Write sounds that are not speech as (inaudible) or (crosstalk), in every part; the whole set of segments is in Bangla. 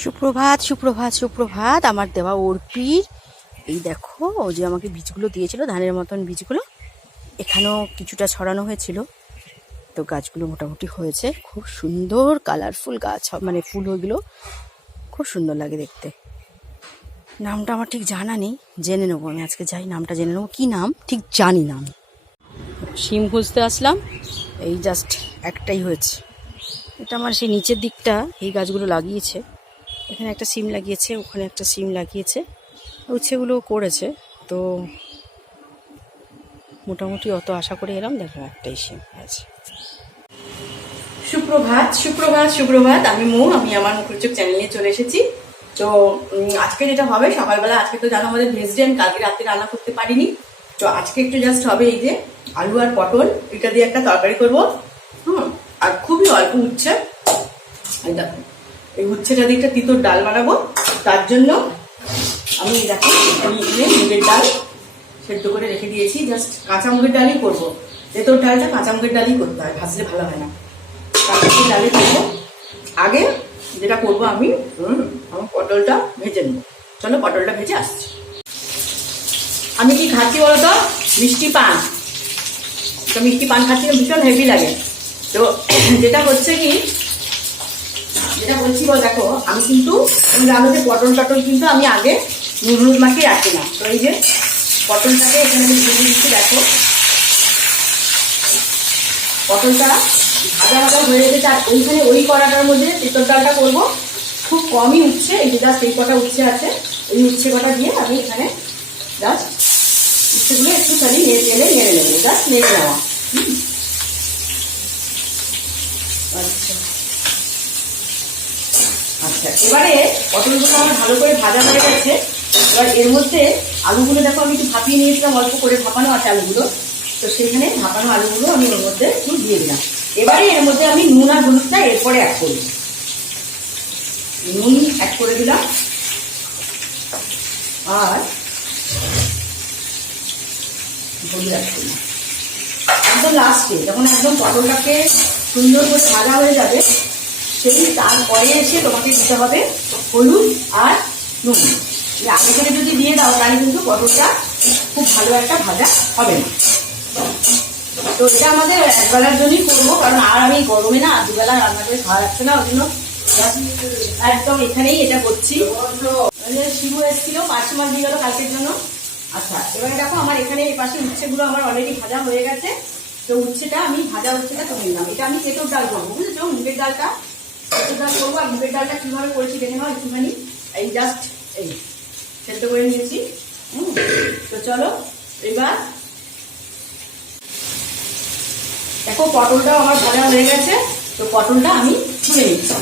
সুপ্রভাত সুপ্রভাত সুপ্রভাত, আমার দেওয়া অর্পির। এই দেখো, ও যে আমাকে বীজগুলো দিয়েছিল, ধানের মতন বীজগুলো, এখানেও কিছুটা ছড়ানো হয়েছিল। তো গাছগুলো মোটামুটি হয়েছে। খুব সুন্দর কালারফুল গাছ মানে ফুল ওইগুলো খুব সুন্দর লাগে দেখতে। নামটা আমার ঠিক জানা নেই, জেনে নেব, আমি আজকে যাই, নামটা জেনে নেব। কী নাম? ঠিক জানি না আমি। শিম খুঁজতে আসলাম, এই জাস্ট একটাই হয়েছে। এটা আমার সেই নিচের দিকটা, এই গাছগুলো লাগিয়েছে। এখানে একটা সিম লাগিয়েছে, ওখানে একটা সিম লাগিয়েছে। উচ্ছেগুলো করেছে, তো মোটামুটি অত আশা করে এলাম দেখো একটাই সিম আছে। সুপ্রভাত সুপ্রভাত সুপ্রভাত, আমি মৌ, আমি আমার মুখরোচক চ্যানেল চলে এসেছি। তো আজকে যেটা হবে, সকালবেলা আজকে তো জানো আমাদের ভেজ ডে কালকে রাতে রান্না করতে পারিনি। তো আজকে একটু জাস্ট হবে এই যে আলু আর পটল, এটা দিয়ে একটা তরকারি করব। হুম, আর খুবই অল্প উচ্ছে। দেখো। এই উচ্ছেটা দিয়ে একটা তিতোর ডাল বানাবো। তার জন্য আমি দেখো, আমি এখানে মুগের ডাল সেদ্ধ করে রেখে দিয়েছি। জাস্ট কাঁচা মুগের ডালই করব। তেতোর ডালটা কাঁচা মুগের ডালই করতে হয়, ভাজলে ভালো হয় না। কাঁচা ডালে করব। আগে যেটা করব আমি আমার পটলটা ভেজে নেব। চলো পটলটা ভেজে আসছি। আমি কি খাচ্ছি বলতো? মিষ্টি পান। তো মিষ্টি পান খাচ্ছি, ভীষণ হেভি লাগে। তো যেটা হচ্ছে কি যেটা বলছি বল দেখো, আমি কিন্তু জানো যে পটল টটল কিন্তু আমি আগে নুন মাখিয়ে রাখি না তো এই যে পটলটাকে এখানে আমি ভেজে দিচ্ছি দেখো পটলটা ভাজা ভাজা হয়ে গেছে, আর ওইখানে ওই কড়াটার মধ্যে তেতর ডালটা করব। খুব কমই উচ্ছে, এই যে জাস্ট এই কটা উচ্ছে আছে, এই উচ্ছে কটা দিয়ে আমি এখানে জাস্ট উচ্ছেগুলো একটু খালি নেড়ে তেলে নেড়ে নেব জাস্ট নেড়ে নেওয়া হুম। আচ্ছা আচ্ছা এবারে পটলগুলো আমার ভালো করে ভাজা হয়ে গেছে। এবার এর মধ্যে আলুগুলো দেখো, আমি একটু ভাপিয়ে নিয়েছিলাম, অল্প করে ভাপানো আছে আলুগুলো। তো সেখানে ভাপানো আলুগুলো আমি ওর মধ্যে একটু দিয়ে দিলাম। এবারে এর মধ্যে আমি নুন আর হলুদটা এরপরে অ্যাড করব। নুন অ্যাড করে দিলাম। আর হলুদ অ্যাড করলাম একদম লাস্টে যখন একদম পটলটাকে সুন্দর করে ভাজা হয়ে যাবে সেই তারপরে এসে তোমাকে দিতে হবে হলুদ আর নুন। আগে থেকে যদি দিয়ে দাও, তাহলে কিন্তু পটলটা খুব ভালো একটা ভাজা হবে না। তো এটা আমাদের একবেলার জন্যই করব, কারণ আর আমি গরমে না দুবেলা রান্না করে খাওয়া যাচ্ছে না ওই জন্য একদম এখানেই এটা করছি। যে শিবু এসেছিল, পাঁচ মাস দিয়ে গেল কালকের জন্য। আচ্ছা এবারে দেখো, আমার এখানে এই পাশে উচ্ছেগুলো আমার অলরেডি ভাজা হয়ে গেছে। তো উচ্ছেটা, আমি ভাজা উচ্ছেটা তুলে নিলাম। এটা আমি তেঁতোর ডাল করব, বুঝেছ? মুগের ডালটা। ডাল করব, আর মুগের ডালটা কীভাবে করেছি দেখে নাও, একটুখানি। এই জাস্ট এই, সেদ্ধ করে নিয়েছি। হুম, তো চলো, এবার দেখো পটলটাও আমার ভাজা হয়ে গেছে, তো পটলটা আমি তুলে নিচ্ছি।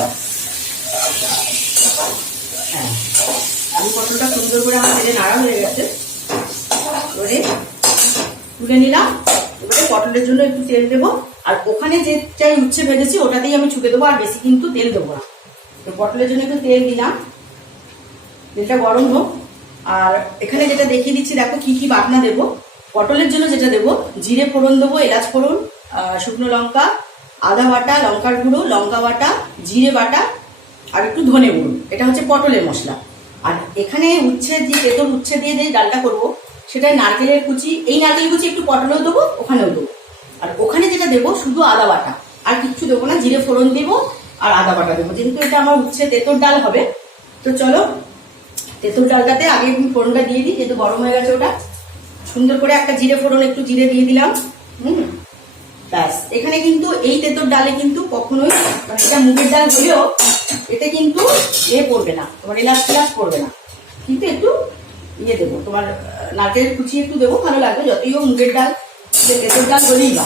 হ্যাঁ আলু পটলটা সুন্দর করে আমার ভেজে নাড়া হয়ে গেছে। এবারে তুলে নিলাম। এবারে পটলের জন্য একটু তেল দেবো। আর ওখানে যে চাই উচ্ছে ভেজেছি, ওটাতেই আমি ছুকে দেবো, আর বেশি কিন্তু তেল দেবো না। তো পটলের জন্য একটু তেল দিলাম। তেলটা গরম হোক। আর এখানে যেটা দেখিয়ে দিচ্ছি, দেখো কি কি বাটনা দেবো। পটলের জন্য যেটা দেবো, জিরে ফোড়ন দেবো, এলাচ ফোড়ন শুকনো লঙ্কা, আদা বাটা, লঙ্কার গুঁড়ো, লঙ্কা বাটা, জিরে বাটা, আর একটু ধনে গুঁড়ো। এটা হচ্ছে পটলের মশলা। আর এখানে উচ্ছে দিয়ে তেতর উচ্ছে দিয়ে যে ডালটা করব সেটা নারকেলের কুচি, এই নারকেল কুচি একটু পটলেও দেবো, ওখানেও দেবো। আর ওখানে যেটা দেবো, শুধু আদা বাটা। আর কিচ্ছু দেবো না, জিরে ফোড়ন দেবো আর আদা বাটা দেবো। যেহেতু এটা আমার উচ্ছে, তেতর ডাল হবে। তো চলো তেঁতুল ডালটাতে আগে ফোড়নটা দিয়ে দিই, যেহেতু গরম হয়ে গেছে ওটা। সুন্দর করে একটা জিরে ফোড়ন, একটু জিরে দিয়ে দিলাম। হুম? ব্যাস। এখানে কিন্তু এই তেঁতুর ডালে কিন্তু কখনোই মানে এটা মুগের ডাল হলেও, এতে কিন্তু এ পড়বে না। তোমার এলাচ টেলাচ পড়বে না। কিন্তু একটু ইয়ে দেবো। তোমার নারকেলের কুচি একটু দেবো, ভালো লাগবে। যতই হোক মুগের ডাল সে তেঁতুর ডাল হলেই বা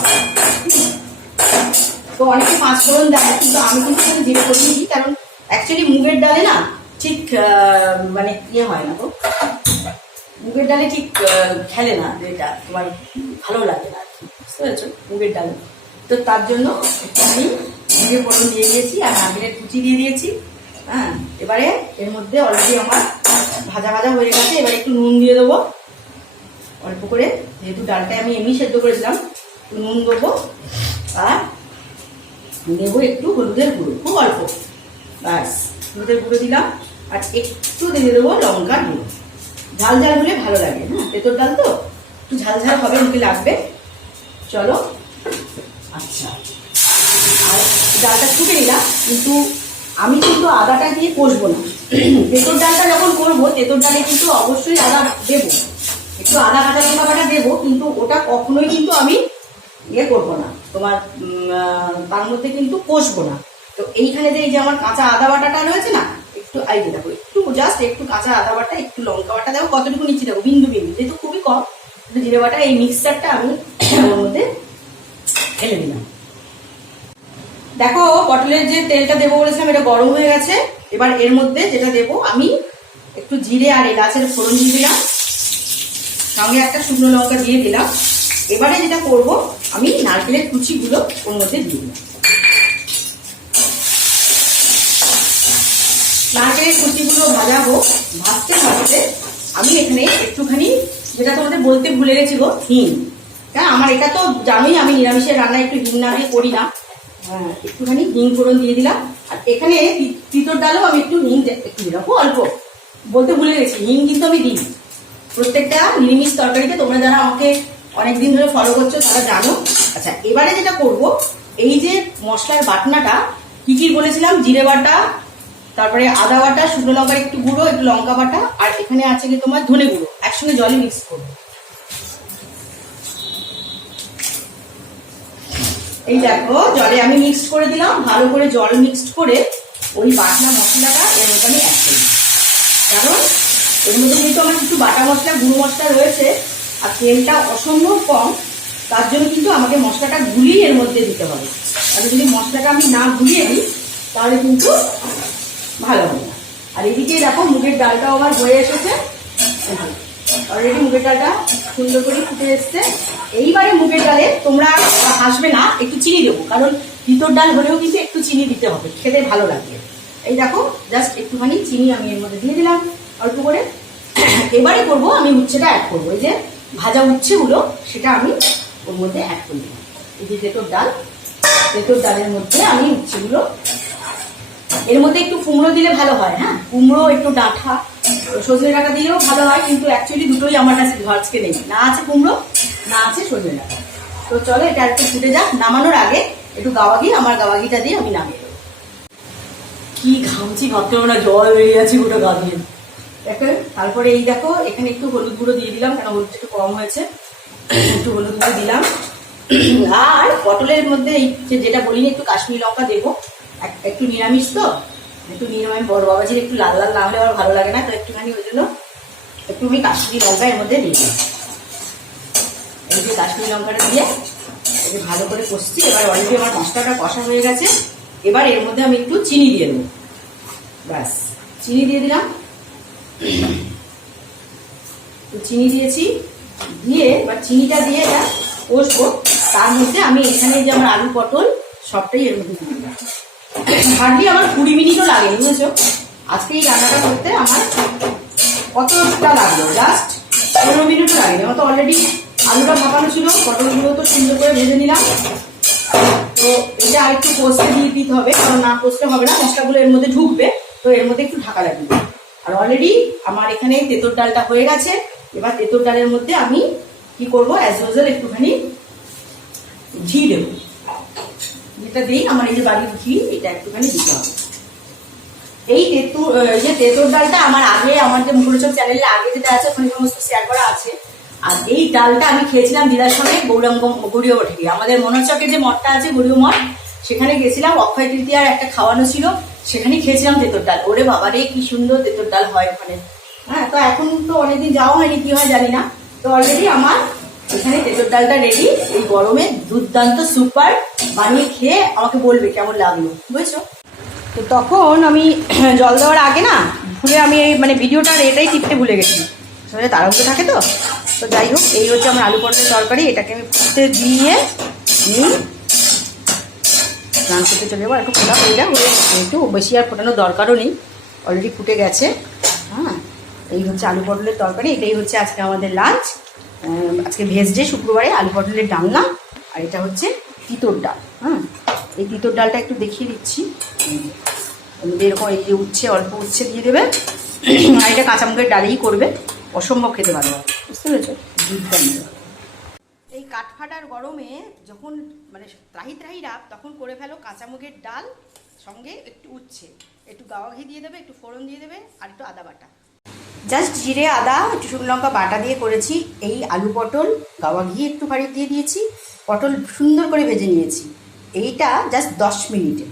তো অনেকে পাঁচ ফোড়ন দেয়, কিন্তু আমি কিন্তু এখানে জিরে ফোড়ন দিই, কারণ অ্যাকচুয়ালি মুগের ডালে না ঠিক মানে ইয়ে হয় না তো। মুগের ডালে ঠিক খেলে না যেটা তোমার ভালো লাগে না। বুঝতে পেরেছ? মুগের ডালে। তো তার জন্য আমি জিরে ফোড়ন দিয়ে দিয়েছি আর নারকেলের কুচি দিয়ে দিয়েছি। হ্যাঁ এবারে এর মধ্যে অলরেডি আমার ভাজা ভাজা হয়ে গেছে, এবারে একটু নুন দিয়ে দেবো। অল্প করে, যেহেতু ডালটা আমি এমনি সেদ্ধ করেছিলাম নুন দেবো আর দেবো একটু হলুদের গুঁড়ো, খুব অল্প। ব্যাস, হলুদের গুঁড়ো দিলাম আর একটু দিয়ে দেবো লঙ্কার গুঁড়ো। ঝাল ঝাল হলে ভালো লাগে হ্যাঁ? তেঁতোর ডাল তো? একটু ঝাল ঝাল হবে, মুখে লাগবে। চলো। আচ্ছা। আর ডালটা ফুটে নিলাম, কিন্তু আমি কিন্তু আদাটা দিয়ে কষবো না। (clears throat) তেঁতোর ডালটা যখন করব, তেঁতোর ডালে কিন্তু অবশ্যই আদা দেবো। একটু আদা কাঁচা লঙ্কা বাটা দেবো, কিন্তু ওটা কখনোই কিন্তু আমি ইয়ে করব না। তোমার তার মধ্যে কিন্তু কষবো না। তো এইখানে যে এই যে আমার কাঁচা আদা বাটাটা রয়েছে না, একটু আই দেখো, একটু জাস্ট একটু কাঁচা আদা বাটা, একটু লঙ্কা বাটা দেবো, কতটুকু নিচে দেখো, বিন্দু বিন্দু, যেহেতু খুবই কম একটু জিরে বাটা, এই মিক্সচারটা আমি ওর মধ্যে ঢেলে দিলাম। দেখো, পটলের যে তেলটা দেবো বলেছিলাম, এটা গরম হয়ে গেছে, এবার এর মধ্যে যেটা দেবো, আমি একটু জিরে আর এলাচের ফোড়ন দিয়ে দিলাম। সঙ্গে একটা শুকনো লঙ্কা দিয়ে দিলাম। এবারে যেটা করব, আমি নারকেলের কুচিগুলো ওর মধ্যে দিয়ে দিলাম। নারকেলের কুচিগুলো ভাজা হোক ভাজতে ভাজতে আমি এখানে একটুখানি, যেটা তোমাদের বলতে ভুলে গেছি গো, হিং। হ্যাঁ আমার এটা তো জানোই, আমি নিরামিষের রান্না একটু হিং না করি না। হ্যাঁ একটুখানি হিম ফোড়ন দিয়ে দিলাম। আর এখানে তিতর ডালও আমি একটু হিং দে- একটু দিলাম অল্প। বলতে ভুলে গেছি হিম কিন্তু আমি দিই প্রত্যেকটা নিরামিষ তরকারিতে তোমরা যারা আমাকে অনেকদিন ধরে ফলো করছ, তারা জানো। আচ্ছা এবারে যেটা করব, এই যে মশলার বাটনাটা, কি কি বলেছিলাম? জিরে বাটা, তারপরে আদা বাটা, শুকনো লঙ্কার একটু গুঁড়ো, একটু লঙ্কা বাটা, আর এখানে আছে কি তোমার ধনে গুঁড়ো। একসঙ্গে জলে মিক্স করব। এই দেখো, জলে আমি মিক্সড করে দিলাম, ভালো করে জল মিক্সড করে ওই বাটনা মশলাটা এর মধ্যে আমি অ্যাড করি কারণ এর মধ্যে কিন্তু আমার কিছু বাটা মশলা, গুঁড়ো মশলা রয়েছে, আর তেলটা অসম্ভব কম, তার জন্য কিন্তু আমাকে মশলাটা গুলিয়ে এর মধ্যে দিতে হবে। আর যদি মশলাটা আমি না গুলিয়ে দিই, তাহলে কিন্তু ভালো হবে আর এদিকে দেখো, মুগের ডালটাও আমার হয়ে এসেছে। অলরেডি মুগের ডালটা সুন্দর করে ফুটে এসছে। এইবারে মুগের ডালে তোমরা হাসবে না, একটু চিনি দেবো, কারণ ভিতর ডাল হলেও কিন্তু একটু চিনি দিতে হবে, খেতে ভালো লাগবে এই দেখো জাস্ট একটুখানি চিনি আমি এর মধ্যে দিয়ে দিলাম। অল্প করে। এবারে করব আমি উচ্ছেটা অ্যাড করব। এই যে ভাজা উচ্ছেগুলো, সেটা আমি ওর মধ্যে অ্যাড করে দিলাম এই যে তেঁতোর ডাল, তেঁতোর ডালের মধ্যে আমি উচ্ছেগুলো এর মধ্যে একটু কুমড়ো দিলে ভালো হয় হ্যাঁ? কুমড়ো, একটু ডাঁটা সজনে ডাঁটা দিলেও ভালো হয়, কিন্তু অ্যাকচুয়ালি দুটোই আমার কাছে আজকে নেই। না আছে কুমড়ো, না আছে সজনে ডাঁটা। তো চলো এটা একটু ফুটে যাক। নামানোর আগে একটু গাওয়াগি, আমার গাওয়াগিটা দিয়ে আমি নামিয়ে দেবো কি ঘামছি, ভাবতে না, জল বেরিয়ে যাচ্ছে গোটা গা দিয়ে। তারপরে এই দেখো, এখানে একটু হলুদ গুঁড়ো দিয়ে দিলাম কারণ হলুদ একটু কম হয়েছে। একটু হলুদ গুঁড়ো দিলাম। আর পটলের মধ্যে এই যেটা বলিনি একটু কাশ্মীর লঙ্কা দেবো। এক- একটু নিরামিষ তো, একটু নিরামিষ, বড় বাবাজির একটু লাল লাল না হলে আমার ভালো লাগে না, তো একটুখানি ওই জন্য একটু আমি কাশ্মীরি লঙ্কা এর মধ্যে দিয়ে দিই এই যে কাশ্মীরি লঙ্কাটা দিয়ে একে ভালো করে কষছি, এবার অলরেডি আমার মশলাটা কষা হয়ে গেছে। এবার এর মধ্যে আমি একটু চিনি দিয়ে দেবো। ব্যাস, চিনি দিয়ে দিলাম। চিনি দিয়েছি, দিয়ে বা চিনিটা দিয়ে এটা কষবো। তার মধ্যে আমি এখানে যে আমার আলু পটল, সবটাই এর মধ্যে দিয়ে দিলাম। হার্ডলি আমার কুড়ি মিনিটও লাগে বুঝেছ? আজকে এই রান্নাটা করতে আমার কতটা লাগল? জাস্ট পনেরো মিনিটও লাগেনি। আমার তো অলরেডি আলুটা ভাপানো ছিল, পটলগুলো তো সুন্দর করে ভেজে নিলাম। তো এটা আর একটু কষতে দিয়ে দিতে হবে, কারণ না কষতে হবে না, মশলাগুলো এর মধ্যে ঢুকবে, তো এর মধ্যে একটু ঢাকা লাগবে আর অলরেডি আমার এখানে তেঁতোর ডালটা হয়ে গেছে। এবার তেঁতোর ডালের মধ্যে আমি কি করব? অ্যাজ ইউজুয়াল একটুখানি ঘি দেবো। যেটা দিই আমার এই যে বাড়ির ঘি, এটা একটুখানি দিতে হবে। এই তেঁতু যে তেঁতুর ডালটা আমার আগে, আমার যে মুখরোচক চ্যানেলে আগে যেটা আছে, ওখানে সমস্ত শেয়ার করা আছে। আর এই ডালটা আমি খেয়েছিলাম দিদার সঙ্গে গৌরাঙ্গ গড়িয়া ওঠে আমাদের মনোচকের যে মঠটা আছে গড়িয় মঠ, সেখানে গেছিলাম। অক্ষয় তৃতীয়ার একটা খাওয়ানো ছিল। সেখানেই খেয়েছিলাম তেঁতুর ডাল। ওরে বাবারে কি সুন্দর তেঁতুর ডাল হয় ওখানে। হ্যাঁ তো এখন তো অনেকদিন যাওয়া হয়নি, কি হয় জানি না। তো অলরেডি আমার এখানে তেঁতুর ডালটা রেডি এই গরমে দুর্দান্ত সুপার বানিয়ে খেয়ে আমাকে বলবে কেমন লাগল। বুঝেছ? তো তখন আমি (clears throat) জল দেওয়ার আগে না, ভুলে আমি এই মানে ভিডিওটার এটাই টিপতে ভুলে গেছি। আসলে তাড়াহুড়ো থাকে তো? তো যাই হোক, এই হচ্ছে আমার আলু পটলের তরকারি। এটাকে আমি ফুটতে দিয়ে আমি স্নান করতে চলে যাব। একটু ফোটা হয়ে হয়ে একটু বেশি আর ফোটানোর দরকারও নেই। অলরেডি ফুটে গেছে। হ্যাঁ এই হচ্ছে আলু পটলের তরকারি, এটাই হচ্ছে আজকে আমাদের লাঞ্চ আজকে ভেজ ডে শুক্রবারে আলু পটলের ডালনা, আর এটা হচ্ছে তিতর ডাল। হ্যাঁ এই তিতর ডালটা একটু দেখিয়ে দিচ্ছি। এরকম এই যে উচ্ছে অল্প উচ্ছে দিয়ে দেবে। আর এটা কাঁচামুখের ডালেই করবে। অসম্ভব খেতে হয়। বুঝতে পেরেছ? দুর্দান্ত এই কাঠফাটার গরমে যখন মানে ত্রাহি ত্রাহি রাপ তখন করে ফেলো কাঁচা মুগের ডাল, সঙ্গে একটু উচ্ছে। একটু গাওয়া ঘি দিয়ে দেবে, একটু ফোড়ন দিয়ে দেবে, আর একটু আদা বাটা। জাস্ট জিরে, আদা, একটু শুকনো লঙ্কা বাটা দিয়ে করেছি এই আলু পটল, গাওয়া ঘি একটু ভারী দিয়ে দিয়েছি, পটল সুন্দর করে ভেজে নিয়েছি। এইটা জাস্ট দশ মিনিটে।